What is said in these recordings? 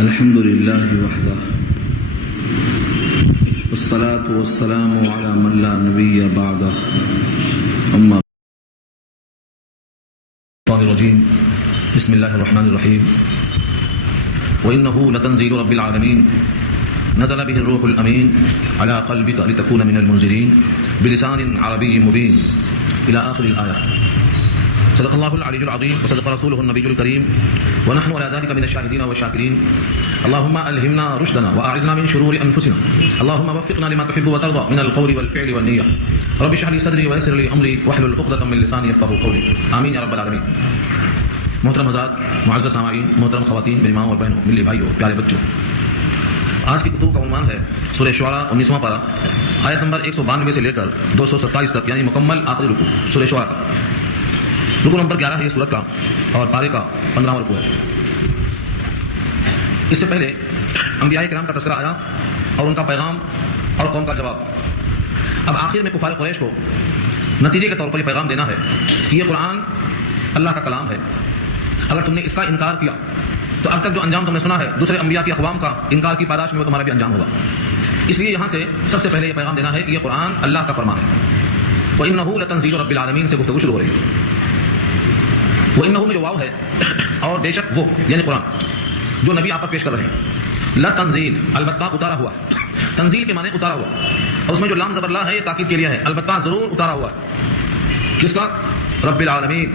الحمد لله وحده والصلاة والسلام على من لا نبي بعده أما الرجيم بسم الله الرحمن الرحيم وإنه لتنزيل رب العالمين نزل به الروح الأمين على قلبك لتكون من المنذرين بلسان عربي مبين إلى آخر الآية. صدق الله العلي العظيم وصدق رسوله النبي الكريم ونحن على ذلك من الشاهدين والشاكرين. اللهم ألهمنا رشدنا وأعذنا من شرور أنفسنا. اللهم وفقنا لما تحب وترضى من القول والفعل والنية. رب اشرح لي صدري ويسر لي أمري واحلل عقدة من لساني يفقهوا قولي. آمين يا رب العالمين. محترم حضرات، معزز سامعین، محترم خواتین، میری ماں اور بہنوں، ملی بھائیوں، پیارے بچوں، آج کی گفتگو کا عنوان ہے سورہ شعراء 19واں پارہ آیت نمبر 192 سے لے کر 227 تک، یعنی مکمل آخری رکوع سورہ شعراء کا. رکوع نمبر 11 ہے یہ سورت کا اور پارے کا 15واں رکوع ہے. اس سے پہلے انبیاء کرام کا تذکرہ آیا اور ان کا پیغام اور قوم کا جواب. اب آخر میں کفار قریش کو نتیجے کے طور پر یہ پیغام دینا ہے کہ یہ قرآن اللہ کا کلام ہے. اگر تم نے اس کا انکار کیا تو اب تک جو انجام تم نے سنا ہے دوسرے انبیاء کی اقوام کا انکار کی پاداش میں وہ تمہارا بھی انجام ہوگا. اس لیے یہاں سے سب سے پہلے یہ پیغام دینا ہے کہ یہ قرآن اللہ کا فرمان ہے. وَإِنَّهُ لَتَنزِيلُ رَبِّ الْعَالَمِينَ سے گفتگو شروع ہو رہی ہے. وَإِنَّهُ میں جو واو ہے اور بے شک وہ یعنی قرآن جو نبی آپ پر پیش کر رہے ہیں. لَتَنزِيل البتہ اتارا ہوا. تنزیل کے معنی اتارا ہوا اور اس میں جو لام زبر لا ہے یہ تاکید کے لیے ہے. البتہ ضرور اتارا ہوا ہے. کس کا؟ رب العالمین،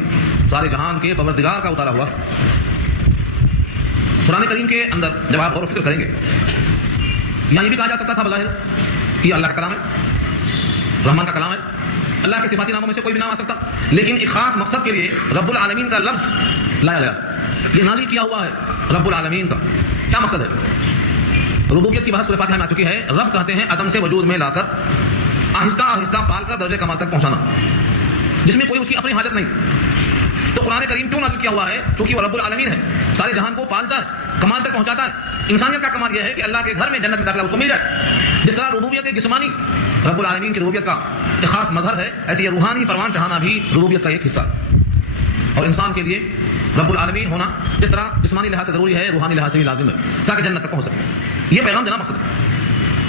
سارے جہان کے پروردگار کا اتارا ہوا. قرآن کریم کے اندر جب آپ غور و فکر کریں گے یہاں یہ بھی کہا جا سکتا تھا بظاہر کہ اللہ کا کلام ہے، رحمان کا کلام ہے، اللہ کے صفاتی ناموں میں سے کوئی بھی نام آ سکتا، لیکن ایک خاص مقصد کے لیے رب العالمین کا لفظ لایا گیا. یہ نازل کیا ہوا ہے رب العالمین کا. کیا مقصد ہے؟ ربوبیت کی بحث سورہ فاتحہ میں آ چکی ہے. رب کہتے ہیں عدم سے وجود میں لا کر آہستہ آہستہ پال کر درجے کمال تک پہنچانا، جس میں کوئی اس کی اپنی حاجت نہیں. تو قرآن کریم کیوں نازل کیا ہوا ہے؟ کیونکہ وہ رب العالمین ہے، سارے جہان کو پالتا ہے، کمال تک پہنچاتا ہے. انسانیت کا کمال یہ ہے کہ اللہ کے گھر میں جنت میں داخلہ اس کو مل جائے. جس طرح ربوبیت جسمانی رب العالمین کی ربوبیت کا ایک خاص مظہر ہے، ایسے یہ روحانی پروان چڑھانا بھی ربوبیت کا ایک حصہ ہے. اور انسان کے لیے رب العالمین ہونا جس طرح جسمانی لحاظ سے ضروری ہے، روحانی لحاظ سے بھی لازم ہے تاکہ جنت تک پہنچ سکے. یہ پیغام دینا مقصد ہے.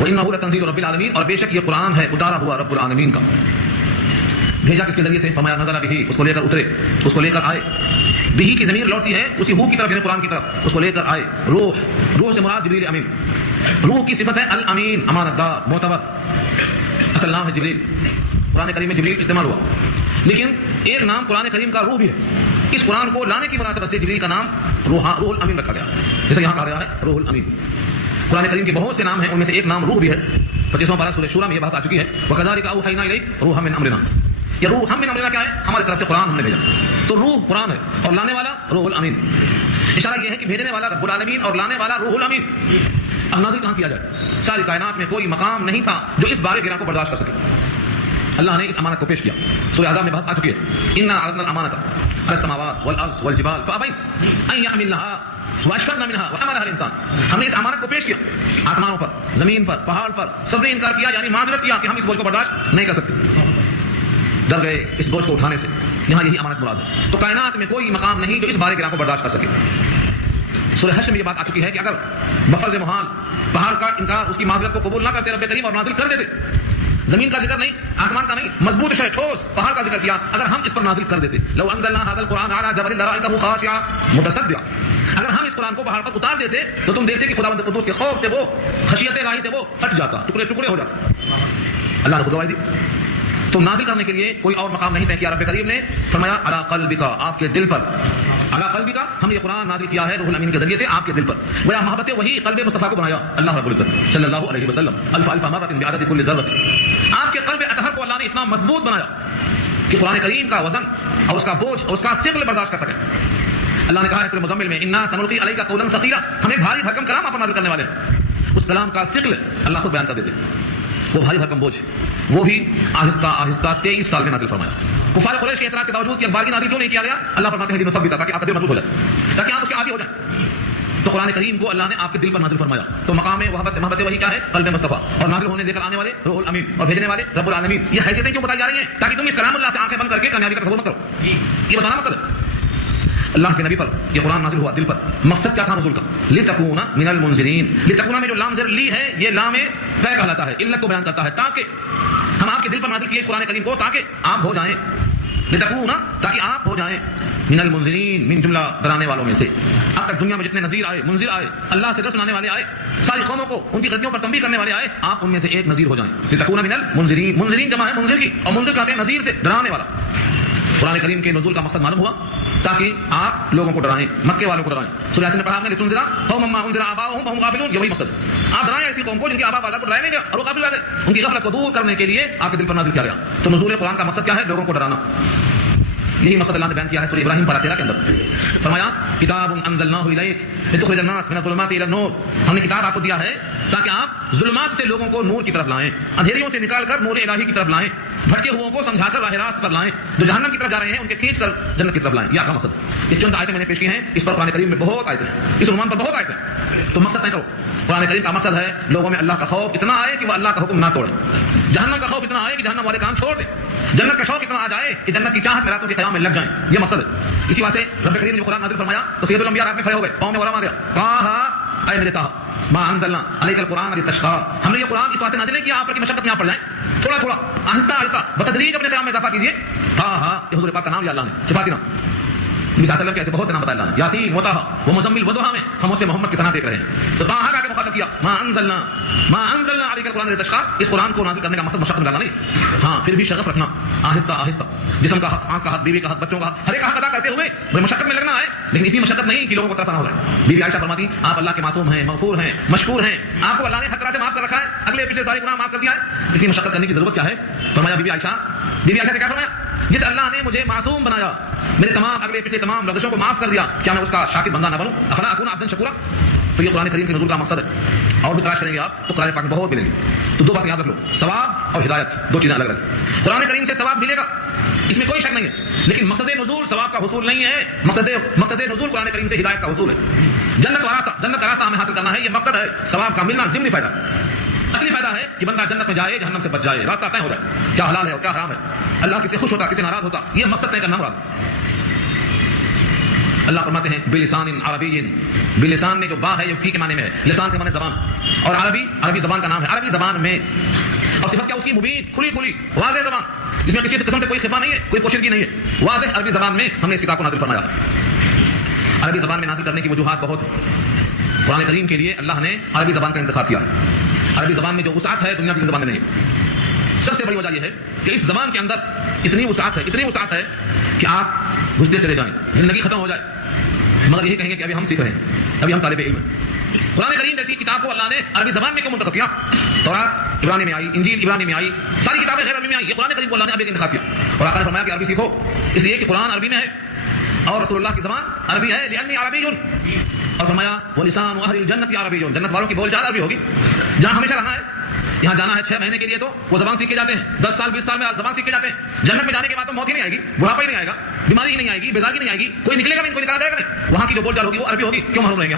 وَإِنَّهُ لَتَنزِيلُ رَبِّ الْعَالَمِينَ، اور بے شک یہ قرآن ہے اتارا ہوا رب العالمین کا. بھیجا کس کے ذریعے سے؟ فرمایا نزل بہ، اس کو لے کر اترے، اس کو لے کر آئے. بہی کی ضمیر لوٹتی ہے اسی ہو کی طرف، یعنی قرآن کی طرف. اس کو لے کر آئے. روح، روح سے مراد جبریل امین. روح کی صفت ہے الامین، امانت دار، معتبر. اصل نام ہے جبریل. قرآن کریم میں جبریل استعمال ہوا، لیکن ایک نام قرآن کریم کا روح بھی ہے. اس قرآن کو لانے کی مناسبت سے جبریل کا نام روح الامین رکھا گیا، جیسے یہاں کہا گیا ہے روح الامین. قرآن کریم کے بہت سے نام ہیں، ان میں سے ایک نام روح بھی ہے. 25واں پارہ سورہ شورى میں یہ بحث آ چکی ہے. وَكَذَلِكَ أَوْحَيْنَا إِلَيْكَ رُوحًا مِّنْ أَمْرِنَا. یہ روح ہم من امرنا کیا ہے؟ ہماری طرف سے قرآن ہم نے بھیجا. تو روح قرآن ہے اور لانے والا روح الامین. اشارہ یہ ہے کہ بھیجنے والا رب العالمین اور لانے والا روح الامین. اب نازل کہاں کیا جائے؟ ساری کائنات میں کوئی مقام نہیں تھا جو اس بارے گراں کو برداشت کر سکے. اللہ نے اس امانت کو پیش کیا. سورہ احزاب میں بحث آ چکی ہے. انا عرضنا الامانۃ علی السماوات والارض والجبال فابین ان یحملنها واشفقن منها وحملها الانسان. ہم نے اس امانت کو پیش کیا آسمانوں پر، زمین پر، پہاڑ پر. سب نے انکار کیا، یعنی معذرت کیا کہ ہم اس بوجھ کو برداشت نہیں کر سکتے. ڈر گئے اس بوجھ کو اٹھانے سے. یہاں یہی امانت مراد ہے. تو کائنات میں کوئی مقام نہیں جو اس بارے گراں کو برداشت کر سکے. سورہ حشر میں یہ بات آ چکی ہے کہ اگر بفرض محال پہاڑ کا انکار، اس کی معذرت کو قبول نہ کرتے رب کریم اور نازل کر دیتے، زمین کا ذکر نہیں، آسمان کا نہیں، مضبوط شے ٹھوس پہاڑ کا ذکر کیا، اگر ہم اس پر نازل کر دیتے، لو انزلنا هذا القرآن على جبل لرأيته خاشعا متصدعا، اگر ہم اس قرآن کو پہاڑ پر اتار دیتے تو تم دیکھتے کہ خداوند قدوس کے خوف سے وہ، خشیت الہی سے وہ ہٹ جاتا، ٹکڑے ٹکڑے ہو جاتا. اللہ نے خود گواہی دی. تو نازل کرنے کے لیے کوئی اور مقام نہیں طے کیا. رب کریم نے فرمایا علی قلبک، آپ کے دل پر. علی قلبک، ہم نے یہ قرآن نازل کیا ہے روح الامین کے ذریعے سے آپ کے دل پر. گویا محبت وہی قلب مصطفیٰ کو بنایا اللہ رب العزت صلی اللہ علیہ وسلم الف الف مرۃ بعدد کل ذرۃ. آپ کے قلب اطہر کو اللہ نے اتنا مضبوط بنایا کہ قرآن کریم کا وزن اور اس کا بوجھ اور اس کا ثقل برداشت کر سکے. اللہ نے کہا ہے سورہ مزمل میں انا سنلقی علیک قولا ثقیلا، ہمیں بھاری بھرکم کلام آپ نازل کرنے والے ہیں. اس کلام کا ثقل اللہ خود بیان کر دیتے. وہ بھاری بھرکم بوجھ وہ بھی آہستہ آہستہ 23 سال میں نازل فرمایا. کفار قریش کے اعتراض کے باوجود کہ اخبار کی نازل کیوں نہیں کیا گیا؟ اللہ فرماتے ہیں مثبتا، تاکہ آپ کا دل مضبوط ہو جائے، تاکہ آپ اس کے عادی ہو جائیں. تو قرآن کریم کو اللہ نے آپ کے دل پر نازل فرمایا. تو مقام محبت وہی کیا ہے؟ قلب مصطفیٰ. اور نازل ہونے دے کر آنے والے روح الامین اور بھیجنے والے رب العالمین. یہ حیثیتیں کیوں بتائی جا رہی ہیں؟ تاکہ تم اس کلام اللہ سے آنکھیں بند کر کے کامیابی کا تصور مت کرو. یہ بتانا مقصد ہے. اللہ کے نبی پر یہ قرآن نازل ہوا دل پر، مقصد کیا تھا نزول کا؟ لتکون من المنذرین، لتکون میں جو لام زر لی ہے یہ لام طے کہلاتا ہے، علت کو بیان کرتا ہے، تاکہ ہم آپ کے دل پر نازل کیے اس قرآن کریم کو تاکہ آپ ہو جائیں، لتکون تاکہ آپ ہو جائیں من المنذرین، من جملہ ڈرانے والوں میں سے۔ اب تک دنیا میں جتنے نذیر آئے، منذر آئے، اللہ سے ڈر سنانے والے آئے، ساری قوموں کو ان کی غلطیوں پر تنبیہ کرنے والے آئے، آپ ان میں سے ایک نذیر ہو جائیں۔ لتکون من المنذرین، منذرین جمع ہے منذر کی، اور منذر کہتے ہیں نذیر سے ڈرانے والا۔ قرآن کریم کے نزول کا مقصد معلوم ہوا تاکہ آپ لوگوں کو ڈرائیں، مکے والوں کو ڈرائیں۔ سورہ یاسین میں پڑھا ہم نے لتنذر قوما ما انذر آباؤہم فہم غافلون، یہ وہی مقصد ہے، آپ ڈرائیں ایسی قوم کو جن کے آبا باجداد کو ڈرائے نہیں گیا اور وہ غافل رہ گئے، ان کی غفلت کو دور کرنے کے لیے آپ کے دل پر نازل کیا گیا۔ تو نزول قرآن کا مقصد کیا ہے؟ لوگوں کو ڈرانا۔ یہی مقصد اللہ نے بیان کیا ہے سورہ ابراہیم پارہ 13 کے اندر، فرمایا کتاب انزلناہ الیک لتخرج الناس من الظلمات الی النور، ہم نے کتاب آپ کو دیا ہے تاکہ آپ ظلمات سے لوگوں کو نور کی طرف لائیں، اندھیریوں سے نکال کر نور الہی کی طرف لائیں، بھٹکے ہوئوں کو سمجھا کر راہ راست پر لائیں، جو جہنم کی طرف جا رہے ہیں ان کے کھینچ کر جنت کی طرف لائیں۔ یہ آپ کا مقصد ہے۔ یہ چند آیتیں میں نے پیش کی ہیں، اس پر قرآن کریم میں بہت آیتیں ہیں، اس عنوان پر بہت آیتیں ہیں، تو مقصد طے کرو۔ قرآن کریم کا مقصد ہے لوگوں میں اللہ کا خوف اتنا آئے کہ وہ اللہ کا حکم نہ توڑیں، جہنم کا خوف اتنا آئے کہ جہنم والے کام چھوڑ دیں، جنت کا شوق اتنا آ جائے کہ جنت کی چاہت میں راتوں کے قیام میں لگ جائیں، یہ مقصد ہے۔ اسی واسطے رب کریم نے جو قرآن نازل فرمایا تو سید الانبیاء رات میں کھڑے ہو گئے، قوم میں ورم آ گیا، طٰہٰ اے میرے طٰہٰ ما انزلنا علیک القرآن لتشقیٰ، ہم نے یہ قرآن اس واسطے نازل نہیں کیا آپ پر کہ مشقت میں آپ پڑ جائیں، تھوڑا تھوڑا آہستہ آہستہ بتدریج اپنے قیام میں اضافہ کیجیے۔ طٰہٰ یہ حضور پاک کا نام یا اللہ نے صفاتی نام، نبی صلی اللہ علیہ وسلم کے ایسے بہت سے نام بتائے اللہ نے، یاسین وطٰہٰ ومزمل وضحیٰ میں ہم اس میں محمد کی ثنا دیکھ رہے ہیں، تو طٰہٰ کا مخاطب کیا ما انزلنا علیک القرآن لتشقیٰ، اس قرآن کو نازل کرنے کا مقصد مشقت میں ڈالنا نہیں، ہاں پھر بھی شغف رکھنا، آہستہ آہستہ، جسم کا حق، آنکھ کا حق، بیوی کا حق، بچوں کا حق، ہر ایک حق ادا کرتے ہوئے مشقت میں لگنا ہے، لیکن اتنی مشقت نہیں کہ لوگوں کو ترس نہ ہو جائے۔ بی بی عائشہ فرماتی آپ اللہ کے معصوم ہیں، مغفور ہیں، مشکور ہیں، آپ کو اللہ نے ہر طرح سے معاف کر رکھا ہے، اگلے پچھلے سارے گناہ معاف کر دیا ہے، اتنی مشقت کرنے کی ضرورت کیا ہے؟ فرمایا بی بی عائشہ سے کیا فرمایا؟ جس اللہ نے مجھے معصوم بنایا، میرے تمام اگلے پچھلے تمام لغزشوں کو معاف کر دیا، کیا میں اس کا شاکر بندہ نہ بنوں؟ افلا اکون عبدا شکورا؟ تو یہ قرآن کریم کے نزول کا مقصد ہے، اور بھی تلاش کریں گے آپ تو قرآن پاک میں بہت ملیں گے۔ تو دو باتیں یاد رکھ لو، ثواب اور ہدایت، دو چیزیں الگ الگ۔ قرآن کریم سے ثواب ملے گا، اس میں کوئی شک نہیں ہے، لیکن مقصد نزول ثواب کا حصول نہیں ہے، مقصد نزول قرآن کریم سے ہدایت کا حصول ہے، جنت کا راستہ ہمیں حاصل کرنا ہے، یہ مقصد ہے۔ ثواب کا ملنا ضمنی فائدہ، اصلی فائدہ ہے کہ بندہ جنت میں جائے، جہنم سے بچ جائے، راستہ طے ہو جائے، کیا حلال ہے اور کیا حرام ہے، اللہ کس سے خوش ہوتا کس سے ناراض ہوتا، یہ مقصد طے کرنا مراد۔ اللہ فرماتے ہیں بلسان عربی، بلسان میں جو با ہے یہ فی کے معنی میں ہے، لسان کے معنی زبان، اور عربی زبان کا نام ہے، عربی زبان میں، اور صفت کیا اس کی؟ مبین، کھلی واضح زبان، جس میں کسی قسم سے کوئی خفا نہیں ہے، کوئی پوشیدگی نہیں ہے، واضح عربی زبان میں ہم نے اس کتاب کو نازل فرمایا ہے۔ عربی زبان میں نازل کرنے کی وجوہات بہت ہیں، قرآن کریم کے لیے اللہ نے عربی زبان کا انتخاب کیا ہے۔ عربی زبان میں جو وسعت ہے دنیا کی زبان میں نہیں ہے۔ سب سے بڑی وجہ یہ ہے کہ اس زبان کے اندر اتنی وسعت ہے کہ آپ گھستے چلے جائیں، زندگی ختم ہو جائے، مگر یہی کہیں گے کہ ابھی ہم سیکھ رہے ہیں، ابھی ہم طالب علم ہیں۔ قرآن کریم جیسی کتاب کو اللہ نے عربی زبان میں کیوں منتخب کیا؟ تورات عبرانی میں آئی، انجیل عبرانی میں آئی، ساری کتابیں غیر عربی میں آئی، یہ قرآن کریم کو اللہ نے عربی کا انتخاب کیا، اور آقا نے فرمایا کہ عربی سیکھو، اس لیے کہ قرآن عربی میں ہے اور رسول اللہ کی زبان عربی ہے، لأنی عربی، اور فرمایا وَلِسَانُ أَهْلِ الْجَنَّةِ عَرَبِيٌّ، جنت والوں کی بول چال عربی ہوگی۔ جہاں ہمیشہ رہنا ہے، یہاں جانا ہے 6 مہینے کے لیے تو وہ زبان سیکھ کے جاتے ہیں، 10 سال 20 سال میں زبان سیکھ کے جاتے ہیں، جنت میں جانے کے بعد تو موت ہی نہیں آئے گی، بڑھاپا ہی نہیں آئے گا، بیماری ہی نہیں آئے گی، بیزاری نہیں آئے گی، کوئی نکلے گا نہیں، کوئی نکالا جائے گا نہیں، وہاں کی جو بول چال ہوگی وہ عربی ہوگی، کیوں محروم رہیں گے؟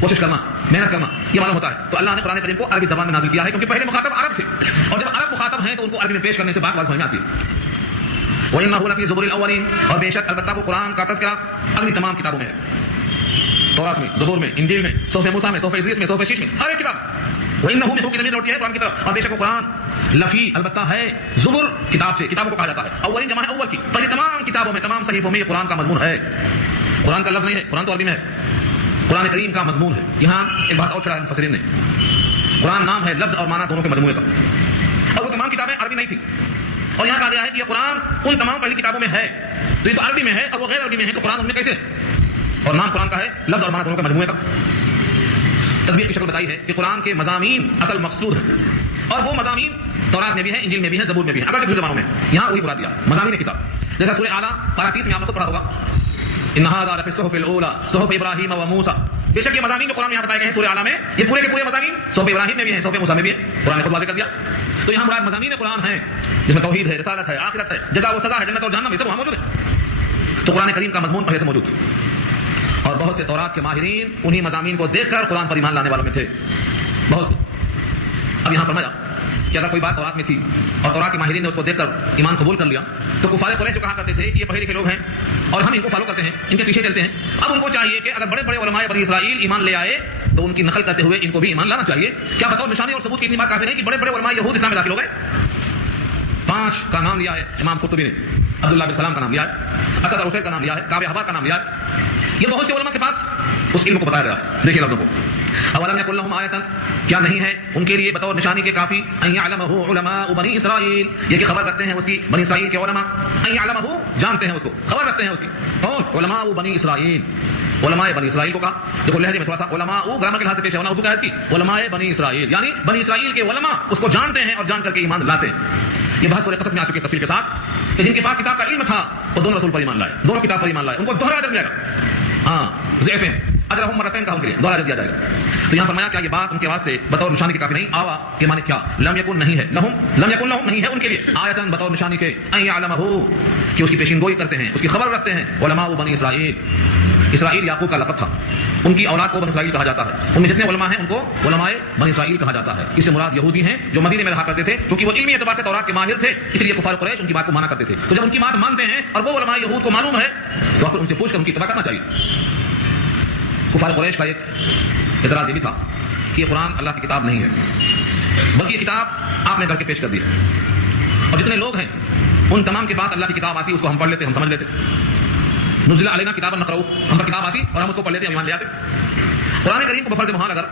کوشش کرنا، محنت کرنا، یہ معلوم ہوتا ہے۔ تو اللہ نے قرآن کریم کو عربی زبان میں نازل کیا ہے، کیونکہ پہلے مخاطب عرب تھے، اور جب عرب مخاطب ہیں تو ان کو عربی میں پیش کرنے سے بات سمجھ میں آتی ہے۔ وَإِنَّهُ لَفِي زُبُرِ الْأَوَّلِينَ، اور بے شک البتہ وہ قرآن کا تذکرہ اگلی تمام کتابوں میں ہے، تورات میں، زبور میں، انجیل میں، صحف موسیٰ میں، صحف ادریس میں، صحف شیش میں، ہر ایک کتاب۔ وَإِنَّهُ میں ہو کی ضمیر لوٹتی ہے قرآن کی طرف، اور بے شک وہ قرآن لفی البتہ ہے، زبر کتاب سے، کتابوں کو کہا جاتا ہے، اولین جمع ہے اول کی، پہلے تمام کتابوں میں، تمام صحیفوں میں یہ قرآن کا مضمون ہے، قرآن کا لفظ نہیں ہے، قرآن تو عربی میں ہے، قرآن کریم کا مضمون ہے۔ یہاں ایک بات اور چھڑا ہے مفسرین نے، قرآن نام ہے لفظ اور معنی دونوں کے مجموعے کا، اور وہ تمام کتابیں عربی نہیں تھی، اور یہاں کہا گیا ہے کہ یہ قرآن ان تمام پہلی کتابوں میں ہے، تو یہ تو عربی میں ہے اور وہ غیر عربی میں ہے، تو قرآن ان میں کیسے؟ اور نام قرآن کا ہے لفظ اور معنی دونوں کے مجموعے کا۔ تدبیر کی شکل بتائی ہے کہ قرآن کے مضامین اصل مقصود ہیں، اور وہ مضامین تورات میں بھی ہیں، انجیل میں بھی ہیں، زبور میں بھی ہیں، اگر دوسری زبانوں میں، یہاں وہی مراد دیا مضامین کتاب، جیسا سورہ اعلیٰ پارہ 30 میں آپ نے خود پڑھا ہوگا، ان ھذا لفی الصحف الاولیٰ صحف ابراہیم و موسیٰ، بے شک یہ مضامین جو قرآن میں یہاں بتائے گئے ہیں سورہ اعلیٰ میں، یہ پورے کے پورے مضامین صحف ابراہیم میں بھی ہیں، صحف موسیٰ میں بھی ہیں، قرآن نے خود واضح کر دیا۔ تو یہاں مراد مضامین قرآن ہیں جس میں توحید ہے، رسالت ہے، آخرت ہے، جزا و سزا ہے، جنت اور جہنم، یہ سب وہاں موجود ہے۔ تو قرآن کریم کا مضمون پہلے سے موجود تھا، اور بہت سے تورات کے ماہرین انہی مضامین کو دیکھ کر قرآن پر ایمان لانے والوں میں تھے، بہت سے۔ اب یہاں فرمایا کہ اگر کوئی بات تورات میں تھی اور تورات کے ماہرین نے اس کو دیکھ کر ایمان قبول کر لیا تو کفار قریش جو کہا کرتے تھے کہ یہ پہلے کے لوگ ہیں اور ہم ان کو فالو کرتے ہیں، ان کے پیچھے چلتے ہیں، اب ان کو چاہیے کہ اگر بڑے بڑے علماء بنی اسرائیل ایمان لے آئے تو ان کی نقل کرتے ہوئے ان کو بھی ایمان لانا چاہیے۔ کیا بطور نشانی اور ثبوت کی اتنی بات کافی نہیں کہ بڑے بڑے علماء یہود اسلام میں داخل ہو گئے؟ 5 کا نام لیا ہے امام قرطبی نے، عبداللہ بن سلام کا نام لیا ہے، اسد الرسول کا نام لیا ہے، کعب احبار کا نام لیا ہے، یہ بہت سے علماء کے پاس اس علم کو بتایا گیا ہے۔ دیکھیے لفظوں کو، اولم یکن لہم آیۃ، کیا نہیں ہے ان کے لیے بطور نشانی کے کافی ان یعلمہ علماء بنی اسرائیل، یہ کہ خبر رکھتے ہیں اس کی بنی اسرائیل کے علماء، ان یعلمہ جانتے ہیں اس کو، خبر رکھتے ہیں اس کی، کون؟ علماء بنی اسرائیل، علماء بنی اسرائیل کو کہا، دیکھو لہجے میں تھوڑا سا علماء گرامر کے لحاظ سے پیش ہونا، اردو کا ہے اس کی علماء بنی اسرائیل، یعنی بنی اسرائیل کے علماء اس کو جانتے ہیں اور جان کر کے ایمان لاتے ہیں۔ یہ بحث سورہ قصص میں آ چکی ہے تفصیل کے ساتھ کہ جن کے پاس کتاب کا علم تھا وہ دونوں رسول پر ایمان لائے، دونوں کتاب پر ایمان لائے، ان کو دوہرا اجر ملے گا، ضعفین اجرہم مرتین کا ان کے لیے دوہرا اجر دیا جائے گا۔ تو یہاں فرمایا کیا یہ بات ان کے واسطے بطور نشانی کے کافی نہیں؟ آوا یہ معنی کیا؟ لم یکن نہیں ہے لہم، لم یکن لہم نہیں ہے ان کے لیے، آیتن بطور نشانی کے ان یعلمہ کہ اس کی پیشین گوئی کرتے ہیں، اس کی خبر رکھتے ہیں، علماء بنی اسرائیل، اسرائیل یعقوب کا لقب تھا، ان کی اولاد کو بنی اسرائیل کہا جاتا ہے، ان میں جتنے علماء ہیں ان کو علماء بنی اسرائیل کہا جاتا ہے۔ اس سے مراد یہودی ہیں جو مدینے میں رہا کرتے تھے، کیونکہ وہ علمی اعتبار سے تورات کے ماہر تھے، اس لیے کفار قریش ان کی بات کو مانا کرتے تھے۔ تو جب ان کی بات مانتے ہیں اور وہ علماء یہود کو معلوم ہے تو آپ ان سے پوچھ کر ان کی اتباع کرنا چاہیے۔ کفار قریش کا ایک اعتراض یہ بھی تھا کہ یہ قرآن اللہ کی کتاب نہیں ہے، بلکہ یہ کتاب آپ نے کر کے پیش کر دی ہے، اور جتنے لوگ ہیں ان تمام کے پاس اللہ کی کتاب آتی، اس کو ہم پڑھ لیتے، ہم سمجھ لیتے، نزل علینا کتابا نقرؤ، ہم پر کتاب آتی اور ہم اس کو پڑھ لیتے، ہم ایمان لے آتے۔ قرآن کریم کو بفرض محال اگر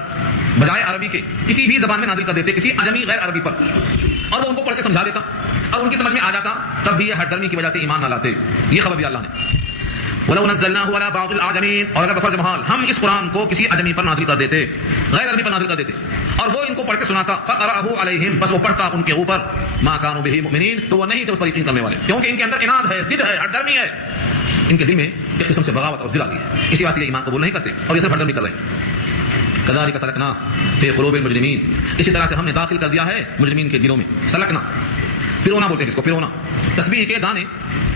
بجائے عربی کے کسی بھی زبان میں نازل کر دیتے، کسی عجمی غیر عربی پر، اور وہ ان کو پڑھ کے سمجھا دیتا اور ان کی سمجھ میں آ جاتا، تب بھی یہ ہر درمی کی وجہ سے ایمان نہ لاتے۔ یہ خبر دیا اللہ نے، وَلَوْ نَزَّلْنَاهُ عَلَى بَعْضِ الْأَعْجَمِينَ، اور اگر بفرض محال ہم اس قرآن کو کسی عجمی پر نازل کر دیتے، غیر عربی پر نازل کر دیتے، اور وہ ان کو پڑھ کے سناتا، فَقَرَأَهُ عَلَيْهِمْ، بس وہ پڑھتا ان کے اوپر، مَا كَانُوا بِهِ مُؤْمِنِينَ، تو وہ نہیں تھے اس پر یقین کرنے والے، کیونکہ ان کے اندر عناد ہے، ضد ہے، ہر درمی ہے، ان کے دل میں ایک قسم سے بغاوت اور ضد آ گئی ہے، اسی واسطے یہ ایمان قبول نہیں کرتے اور یہ صرف ہر درمی کر رہے ہیں۔ كَذَلِكَ سَلَكْنَاهُ فِي قُلُوبِ الْمُجْرِمِينَ، اسی طرح سے ہم نے داخل کر دیا ہے مجرمین کے دلوں میں، سلکنا، پرونا بولتے ہیں اس کو، پرونا، تسبیح کے دانے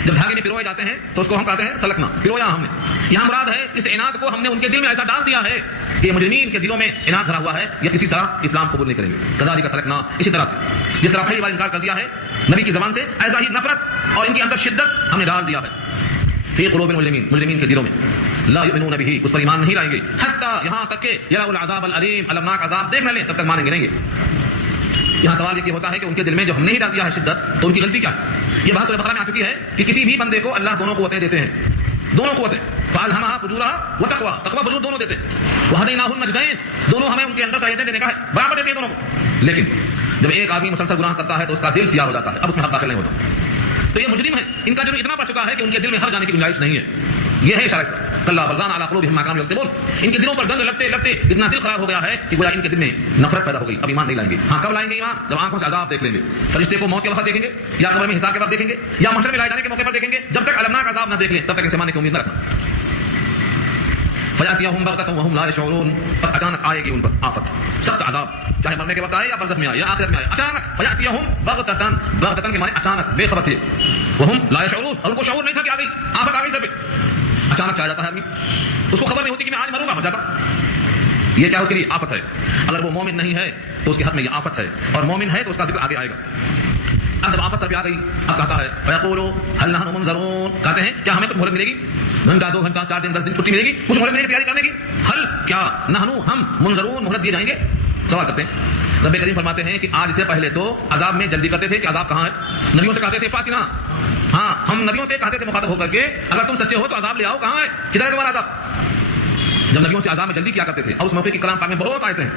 جب دھاگے میں پروئے جاتے ہیں تو اس کو ہم کہتے ہیں سلکنا، پرویا ہم نے، یہاں مراد ہے اس عناد کو ہم نے ان کے دل میں ایسا ڈال دیا ہے کہ مجرمین کے دلوں میں عناد بھرا ہوا ہے، یا کسی طرح اسلام قبول نہیں کریں گے۔ كذلك سلکنا، اسی طرح سے جس طرح پہلی بار انکار کر دیا ہے نبی کی زبان سے، ایسا ہی نفرت اور ان کے اندر شدت ہم نے ڈال دیا ہے فی قلوب المجرمین، مجرمین کے دلوں میں، لا یؤمنون به، اس پر ایمان نہیں لائیں گے، حتی یہاں تک کہ یروا العذاب العلیم، المناک عذاب دیکھ نہ لیں تب تک مانیں گے نہیں۔ یہاں سوال یہ ہوتا ہے کہ ان کے دل میں جو ہم نے ہی ڈال دیا ہے شدت، تو ان کی غلطی کیا ہے؟ یہ بحث سورہ بقرہ میں آ چکی ہے کہ کسی بھی بندے کو اللہ دونوں قوتیں دیتے ہیں، دونوں قوتیں، فالہمہا فجورہا وتقویٰ، تقویٰ فجور دونوں دیتے ہیں، وہدیناہ النجدین، دونوں ہمیں ان کے اندر صلاحیتیں دینے کا ہے، برابر دیتے ہیں دونوں کو۔ لیکن جب ایک آدمی مسلسل گناہ کرتا ہے تو اس کا دل سیاہ ہو جاتا ہے، اب اس میں حق داخل نہیں ہوتا، تو یہ مجرم ہے، ان کا جرم اتنا بڑھ چکا ہے کہ ان کے دل میں ہر جانے کی گنجائش نہیں ہے۔ یہ ہے اشارہ کلا بل ران علی قلوبہم ما کانوا یکسبون، ان کے دلوں پر زنگ لگتے لگتے اتنا دل خراب ہو گیا ہے کہ گویا ان کے دل میں نفرت پیدا ہو گئی، اب ایمان نہیں لائیں گے۔ ہاں کب لائیں گے ایمان؟ جب آنکھوں سے عذاب دیکھ لیں گے، فرشتے کو موت کے وقت دیکھیں گے، یا قبر میں حساب کے وقت دیکھیں گے، یا محشر میں لائے جانے کے موقع پر دیکھیں گے۔ جب تک المناک عذاب نہ دیکھ لیں تب تک اسے ماننے کی امید نہ رکھنا۔ فیاتیہم بغتۃ وہم لا یشعرون، بس اچانک آئے گی ان پر آفت، سخت عذاب، چاہے مرنے کے وقت آئے یا برزخ میں آئے یا آخرت میں آئے، اچانک، فیاتیہم بغتۃ، بغتۃ کے معنی اچانک، بے خبر تھے، وہم لا یشعرون، اور ان کو شعور نہیں تھا کہ آ گئی آفت، آ گئی سر پہ، اچانک چاہ جاتا ہے آدمی، اس کو خبر نہیں ہوتی کہ میں آج مروں گا، مر جاتا۔ یہ کیا اس کے لیے آفت ہے؟ اگر وہ مومن نہیں ہے تو اس کے حق میں یہ آفت ہے، اور مومن ہے تو اس کا ذکر آگے آئے گا۔ اب جب آفت سر پہ آ گئی، اب کہتا ہے فیقولوا هل نحن منظرون، کہتے ہیں کیا ہمیں کچھ مہلت ملے گی؟ گھنٹہ، 2 گھنٹہ، 4 دن، 10 دن چھٹی ملے گی؟ کچھ مہلت ملے گی تیاری کرنے کی؟ حل کیا نحن، ہم منظرون، مہلت دیے جائیں گے؟ سوال کرتے ہیں۔ رب کریم فرماتے ہیں کہ آج سے پہلے تو عذاب میں جلدی کرتے تھے کہ عذاب کہاں ہے، نبیوں سے کہتے تھے فاتنا، ہاں ہم نبیوں سے کہتے تھے مخاطب ہو کر کے اگر تم سچے ہو تو عذاب لے آؤ، کہاں ہے، کدھر ہے تمہارا عذاب؟ جب نبیوں سے عذاب میں جلدی کیا کرتے تھے، اور اس موقع کی کلام پاک میں بہت آیتیں ہیں۔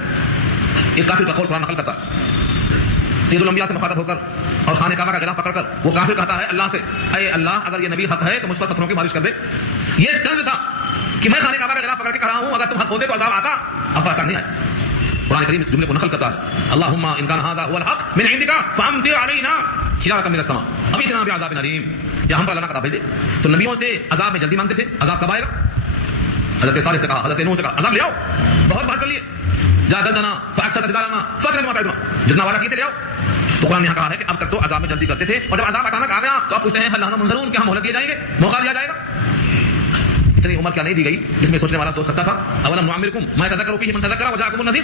ایک کافر کا قول قرآن نقل کرتا ہے، سید الانبیاء سے مخاطب ہو کر اور خانہ کعبہ کا گرہ پکڑ کر وہ کافر کہتا ہے اللہ سے، اے اللہ اگر یہ نبی حق ہے تو مجھ پر پتھروں کی بارش کر دے۔ یہ طرز تھا کہ میں خانہ کعبہ کا گرہ پکڑ کے کہہ رہا ہوں اگر تم حق ہوتے تو عذاب آتا، اب آتا نہیں آیا۔ قرآن کریم اس جملے کو نقل کرتا ہے، اللہم ان کان ھذا هو الحق من عندک فامطر علینا حجارۃ من السماء او ائتنا بعذاب علیم، یا ہم پر اللہ کا عذاب بھیج دے۔ تو نبیوں سے عذاب میں جلدی مانگتے تھے، عذاب کب آئے گا؟ حضرت صالح سے کہا، حضرت نوح سے کہا عذاب لے آؤ، بہت بات کر لیے، جا جلدنا فاکثر جدالنا فاکثر ما تعدنا، جتنا وعدہ کیے تھے لے آؤ۔ تو قرآن نے کہا ہے کہ اب تک تو عذاب میں جلدی کرتے تھے، اور جب عذاب اچانک آ گیا تو آپ پوچھتے ہیں ہل نحن منظرون، کیا ہم مہلت دیے جائیں گے، موقع دیا جائے گا؟ اتنی عمر کیا نہیں دی گئی جس میں سوچنے والا سوچ سکتا تھا؟ اولم نعمرکم ما یتذکر فیہ من تذکر وجاءکم النذیر،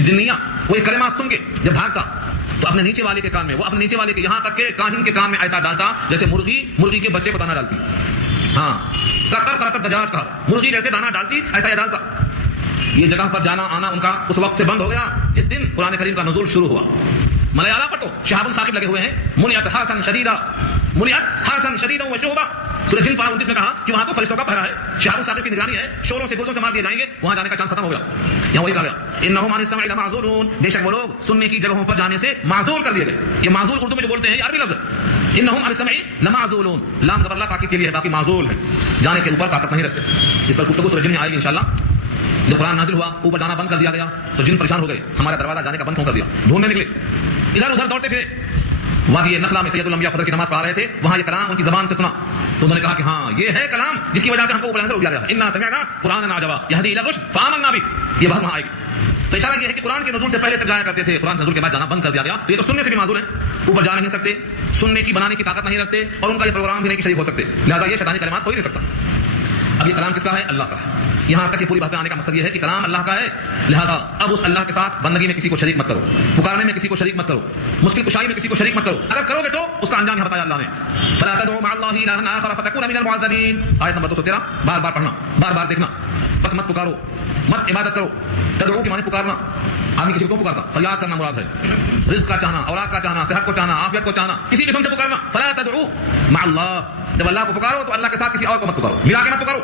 جنیا وہ ایک کلمہ سن کے جب بھاگتا تو اپنے نیچے والے کے کان میں، وہ اپنے نیچے والے کے یہاں تک کہ کاہن کے کان میں ایسا ڈالتا جیسے مرغی کے بچے کو دانا ڈالتی. ہاں کرکر دجاج کا مرغی جیسے دانا ڈالتی ایسا یہ ڈالتا. یہ جگہ پر جانا آنا ان کا اس وقت سے بند ہو گیا جس دن قرآن کریم کا نزول شروع ہوا. ملیالہ پٹو شہاب ثاقب لگے ہوئے ہیں. منعت حسن شدیدا و شعبہ سورہ جن پارہ 29 نے کہا کہ وہاں تو فرشتوں کا پہرا ہے، شہاب ثاقب کی نگرانی ہے، شوروں سے گردوں سے مار دیے جائیں گے، وہاں جانے کا چانس ختم ہو گیا. یہاں وہی کہا گیا انہم عن السمع لمعزولون، بے شک وہ لوگ سننے کی جگہوں پر جانے سے معزول کر دیے گئے. یہ معزول اردو میں جو بولتے ہیں یہ عربی لفظ ہے. انہم عن السمع لمعزولون، لام زبر اللہ تاکید کے لیے ہے، باقی معزول ہیں، جانے کے اوپر طاقت نہیں رکھتے. اس پر گفتگو سورہ جن میں آئے گی انشاءاللہ. جب قرآن نازل ہوا اوپر جانا بند کر دیا گیا تو جن پریشان ہو گئے، ہمارا دروازہ جانے کا بند کیوں کر دیا، ڈھونڈنے نکلے، ادھر ادھر دوڑتے پھرے. وادی نخلا میں سید الانبیاء فجر کی نماز پڑھا رہے تھے، وہاں یہ کلام ان کی زبان سے سنا تو انہوں نے کہا کہ ہاں یہ ہے کلام جس کی وجہ سے ہم کو اوپر جانے سے روک دیا گیا ہے. انا سمعنا قرآنا عجبا یہدی الی الرشد فآمنا بہ. یہ بات وہاں آئے گی. تو اشارہ یہ ہے کہ قرآن کے نزول سے پہلے تک جایا کرتے تھے، قرآن نزول کے بعد جانا بند کر دیا گیا. تو یہ تو سننے سے بھی معزول ہیں، اوپر جا نہیں سکتے، سننے کی بنانے کی طاقت نہیں رکھتے، اور ان کا یہ پروگرام بھی نہیں شریک ہو سکتے. لہٰذا یہ شیطانی کلمات کوئی نہیں سکتا. اب یہ کلام کس کا ہے؟ اللہ کا ہے. یہاں تک یہ پوری بات آنے کا مقصد یہ ہے کہ کلام اللہ کا ہے، لہذا اب اس اللہ کے ساتھ بندگی میں کسی کو شریک مت کرو، پکارنے میں کسی کو شریک مت کرو، مشکل کشائی میں کسی کو شریک مت کرو. اگر کرو گے تو اس کا انجام یہاں بتایا اللہ نے. فلا تدعوا مع الله الها اخر فتكون من المعذبين. آیت نمبر 213. بار بار پڑھنا، بار بار دیکھنا. بس مت پکارو، مت عبادت کرو. تدعو کے معنی پکارنا. آدمی کسی کو پکارتا، فریاد کرنا مراد ہے. رزق کا چاہنا، اولاد کا چاہنا، صحت کو چاہنا، عافیت کو چاہنا، کسی قسم سے پکارنا. فلا تدعوا مع الله. جب اللہ کو پکارو تو اللہ کے ساتھ کسی اور کو مت پکارو، ملا کے مت پکارو.